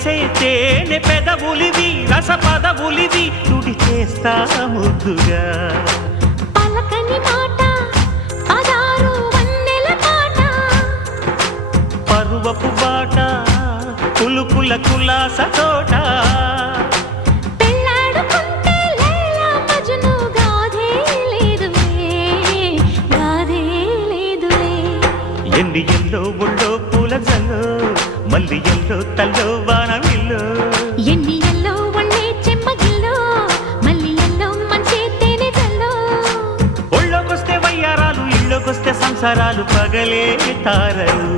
చేసే తేనె పెదవులివి రస పదవులివి తుడి చేస్తా ముద్దుగా పలకని మాట పదారు వన్నెల పాట పరువపు బాట కులుకుల కులాస తోట పెళ్ళాడుకుంటే లైలా మజ్ను గాథే లేదులే ఎన్ని ఎల్లో ఒళ్ళో పూల జల్లో మల్లి ఎల్లో తల్లో వానవిల్లో ఎన్ని ఎల్లో ఒళ్ళే చెమ్మగిల్లో మల్లి ఎల్లో మంచి తేనె జల్లో ఒళ్ళోకొస్తే వయ్యారాలు ఇళ్ళోకొస్తే సంసారాలు పగలే తారలు